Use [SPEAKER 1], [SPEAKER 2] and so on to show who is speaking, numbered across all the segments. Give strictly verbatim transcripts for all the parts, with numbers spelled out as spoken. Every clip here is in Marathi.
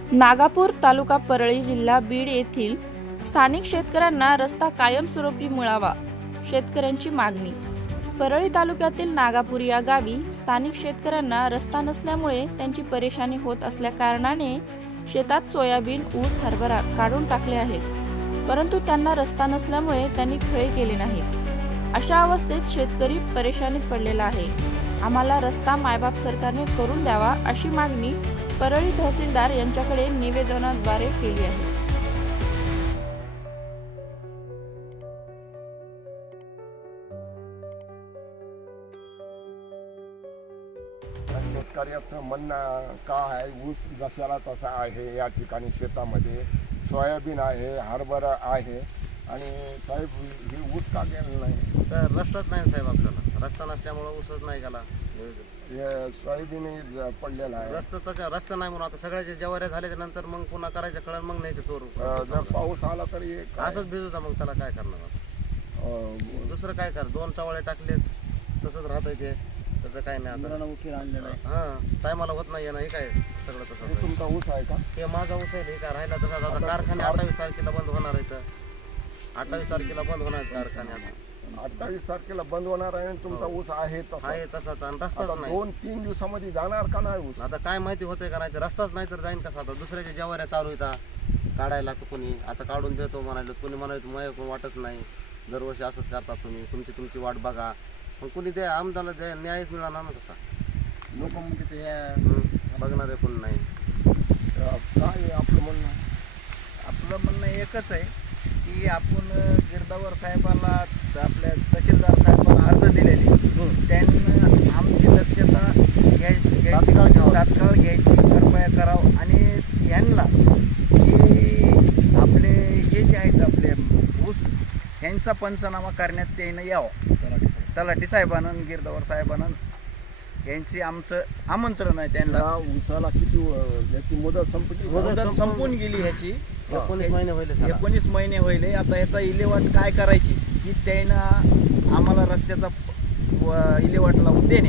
[SPEAKER 1] नागापूर तालुका परळी जिल्हा बीड येथील स्थानिक शेतकऱ्यांना रस्ता कायमस्वरूपी मिळावा, शेतकऱ्यांची मागणी। परळी तालुक्यातील नागापूर या गावी स्थानिक शेतकऱ्यांना रस्ता नसल्यामुळे त्यांची परेशानी होत असल्या कारणाने शेतात सोयाबीन, ऊस, हरभरा काढून टाकले आहेत, परंतु त्यांना रस्ता नसल्यामुळे त्यांनी खळे केले नाहीत। अशा अवस्थेत शेतकरी परेशानीत पडलेला आहे। आम्हाला रस्ता मायबाप सरकारने करून द्यावा अशी मागणी परळी तहसीलदार यांच्याकडे निवेदनाद्वारे केली आहे।
[SPEAKER 2] शेतकऱ्याचं म्हणणं का आहे, ऊस जशाला तसा आहे, या ठिकाणी शेतामध्ये सोयाबीन आहे, हरभरा आहे आणि साहेब ही ऊस का गेलं नाही?
[SPEAKER 3] सर रस्ताच नाही साहेब, आपल्याला रस्ता नसल्यामुळे ऊसच नाही गेला।
[SPEAKER 2] हे सोयाबीन पडलेला आहे,
[SPEAKER 3] रस्ता त्याच्या रस्ता नाही म्हणून आता सगळ्याच्या जवाऱ्या झाल्याच्या नंतर मग पुन्हा करायचं कळण मग नाही चोर
[SPEAKER 2] जर पाऊस आला तरी
[SPEAKER 3] असंच भिजूचा, मग त्याला काय करणार? दुसरं काय कर, दोन चवाळे टाकले तसंच राहत ते, त्याचं काय नाही आता उकीर आणलेलं आहे। हां टायमाला होत नाही ना, हे काय सगळं तसं।
[SPEAKER 2] तुमचा ऊस आहे का?
[SPEAKER 3] हे माझा ऊस आहे, हे काय राहिला तसा आता कारखाने अठ्ठावीस तारखेला बंद होणार आहे, अठ्ठावीस तारखेला बंद होणार कारखाने। आता
[SPEAKER 2] अठ्ठावीस तारखेला बंद होणार आहे, तुमचा ऊस आहे तसा
[SPEAKER 3] आहे तसाच आणि रस्ताच नाही।
[SPEAKER 2] दोन तीन दिवसामध्ये जाणार का नाही ऊस?
[SPEAKER 3] आता काय माहिती होते का नाही, रस्ताच नाही तर जाईन कसा? आता दुसऱ्याच्या जवाऱ्या चालू येतात काढायला, तर कोणी आता काढून देतो म्हणाले, कोणी म्हणाले मला वाटत नाही, दरवर्षी असंच करतात तुम्ही, तुमची तुमची वाट बघा, पण कोणी ते आमदाला द्या न्यायच मिळणार ना तसा। लोक म्हणजे ते बघणार आहे कोण नाही।
[SPEAKER 2] काय आपलं म्हणणं?
[SPEAKER 4] आपलं म्हणणं एकच आहे की आपण गिरदावर साहेबांना, आपल्या तहसीलदार साहेबांना अर्ज दिलेले, त्यांना आमची दक्षता घ्यायची घ्यायची तात्काळ घ्यायची कृपया करावं आणि यांना की आपले हे जे आहेत आपले ऊस ह्यांचा पंचनामा करण्यात त्यानं यावं। तलाठी साहेबांना, गिरदावर साहेबांना यांची आमचं आमंत्रण आहे त्यांना।
[SPEAKER 2] ऊसाला किती याची मुदत संपली?
[SPEAKER 4] मुदत संपून गेली ह्याची,
[SPEAKER 3] एकोणीस महिने होईल
[SPEAKER 4] एकोणीस महिने होईल। आता ह्याचा इलेवाट काय करायची की त्यानं आम्हाला रस्त्याचा इलेवाट लावून देणे।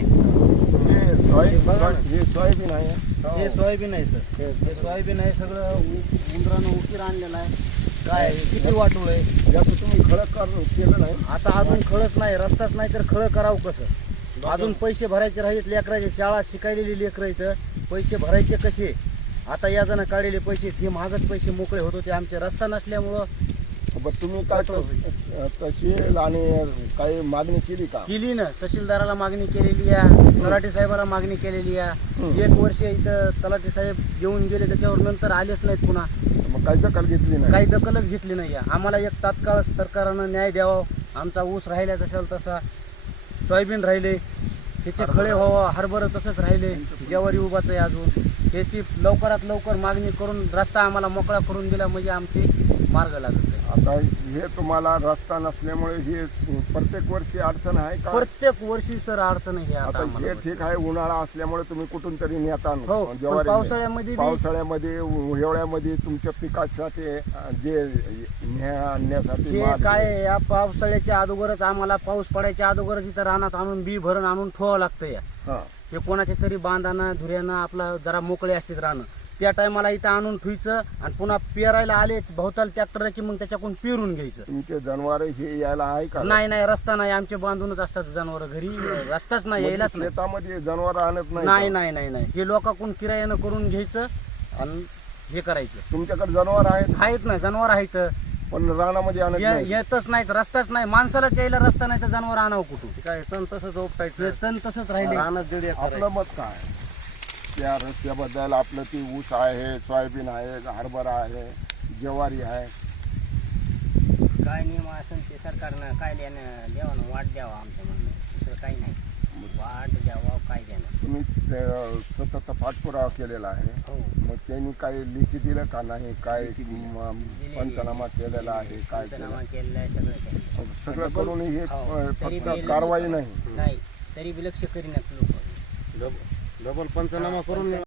[SPEAKER 2] हे सोयाबीन आहे,
[SPEAKER 3] हे सोयाबीन आहे सर, हे सोयाबीन आहे सगळं उंदरानं उकीर आणलेलं आहे। काय किती वाटूळ आहे,
[SPEAKER 2] याचं तुम्ही खळं कर केलं नाही?
[SPEAKER 3] आता अजून खळच नाही, रस्ताच नाही तर खळं करावं कसं? अजून पैसे भरायचे राहीत, लेकराचे शाळा शिकायलेली लेकरं इथं पैसे भरायचे कसे? आता या जण काढलेले पैसे ते महागच पैसे मोकळे होत होते, आमचे रस्ता नसल्यामुळं।
[SPEAKER 2] बरं तुम्ही काय तहसील आणि काही मागणी केली का?
[SPEAKER 3] केली ना, तहसीलदाराला मागणी केलेली आहे, तलाठी साहेबाला मागणी केलेली आहे। एक वर्ष इथं तलाठी साहेब येऊन गेले, त्याच्यावर नंतर आलेच नाहीत पुन्हा,
[SPEAKER 2] मग काही दखल घेतली नाही?
[SPEAKER 3] काही दखलच घेतली नाही। आम्हाला एक तात्काळ सरकारनं न्याय द्यावा। आमचा ऊस राहिला तसा तसा, सोयाबीन राहिले, त्याचे खळे व्हावं, हरभरं तसंच राहिले, ज्वारी उभाच आहे अजून। त्याची लवकरात लवकर मागणी करून रस्ता आम्हाला मोकळा करून दिला म्हणजे आमची मार्ग लागत आहे।
[SPEAKER 2] आता हे तुम्हाला रस्ता नसल्यामुळे हे प्रत्येक वर्षी अडचण आहे का?
[SPEAKER 3] प्रत्येक वर्षी सर अडचण आहे।
[SPEAKER 2] आता हे ठीक आहे, उन्हाळा असल्यामुळे तुम्ही कुठून तरी नेता,
[SPEAKER 3] हो, पण पावसाळ्यामध्ये
[SPEAKER 2] पावसाळ्यामध्ये हिवाळ्यामध्ये तुमच्या पिकासाठी जे आणण्यासाठी
[SPEAKER 3] हे काय, या पावसाळ्याच्या अगोदरच आम्हाला पाऊस पडायच्या अगोदरच इथं रानात आणून बी भरून आणून ठेवावं लागतं। या हे कोणाच्या तरी बांधानं धुऱ्यानं आपलं जरा मोकळे असतात रानं, त्या टायमाला इथं आणून ठेवायचं आणि पुन्हा पेरायला आले भोवताल ट्रॅक्टर की मग त्याच्याकडून पेरून घ्यायचं।
[SPEAKER 2] तुमचे जनावर हे यायला आहे का?
[SPEAKER 3] नाही नाही, रस्ता नाही, आमचे बांधूनच असतात जनावर घरी, रस्ताच नाही, यायलाच नाही।
[SPEAKER 2] शेतामध्ये जनावर आणत नाही?
[SPEAKER 3] नाही नाही नाही नाही, हे लोकांकडून किरायानं करून घ्यायचं आणि हे करायचं।
[SPEAKER 2] तुमच्याकडे जनावर आहेत?
[SPEAKER 3] आहेत ना, जनावर आहेत,
[SPEAKER 2] पण रानामध्ये आणत नाही?
[SPEAKER 3] येतच नाहीत, रस्ताच नाही, माणसाला यायला रस्ता नाही तर जनावर आणावं कुठून? काय तण तसंच उपटायचं, तण तसंच राहिले।
[SPEAKER 2] आपलं मत काय त्या रस्त्याबद्दल? आपलं ती ऊस आहे, सोयाबीन आहे, हरभरा आहे, ज्वारी आहे,
[SPEAKER 5] काय नियम असेल ते सरकारनं काय द्यानं द्यावं, वाट द्यावा आमचं म्हणणं, दुसरं काही नाही, वाट द्यावा काय द्यानं।
[SPEAKER 2] तुम्ही सतत पाठपुरावा केलेला आहे,
[SPEAKER 5] हो,
[SPEAKER 2] मग त्यांनी काही लिखी दिलं का नाही? काय पंचनामा केलेला आहे? काय
[SPEAKER 5] पंचनामा केलेलं आहे, सगळं केलं,
[SPEAKER 2] सगळं करून हे
[SPEAKER 5] हो, तरी
[SPEAKER 2] फक्त
[SPEAKER 5] बी
[SPEAKER 2] कारवाई नाही?
[SPEAKER 5] नाही, तरी बी लक्ष करीनात लोक।
[SPEAKER 3] डबल पंचनामा करून